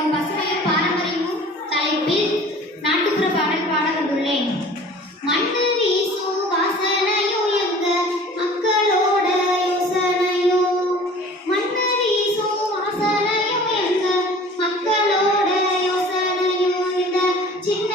நம் பசுமையும் பாரம்பரியமும் தலைப்பில் நாட்டுப்புற பாடல் பாட வந்துள்ளேன். மண்ணில் வீசோ வாசனையோ எங்க மக்களோட யோசனையோ? மண்ணில் வீசோ வாசனையோ எங்க மக்களோட யோசனையோ? சின்ன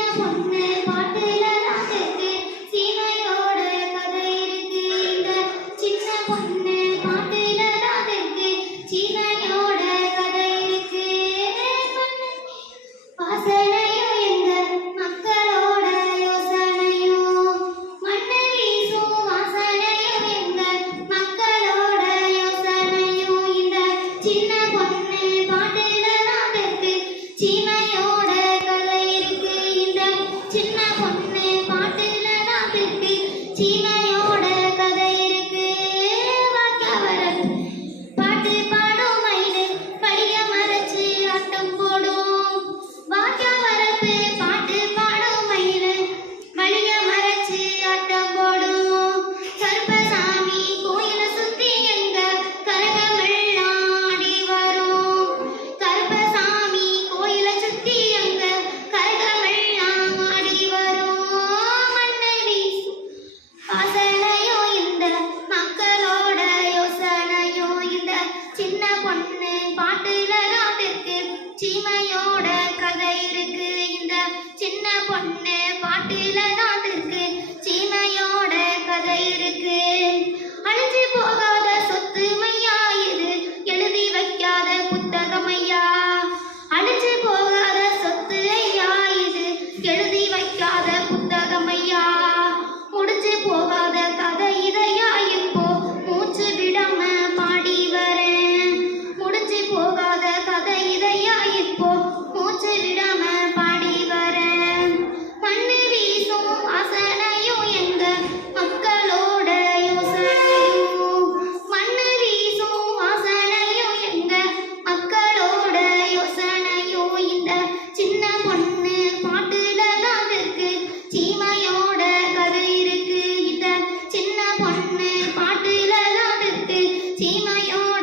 Tina. encima my own.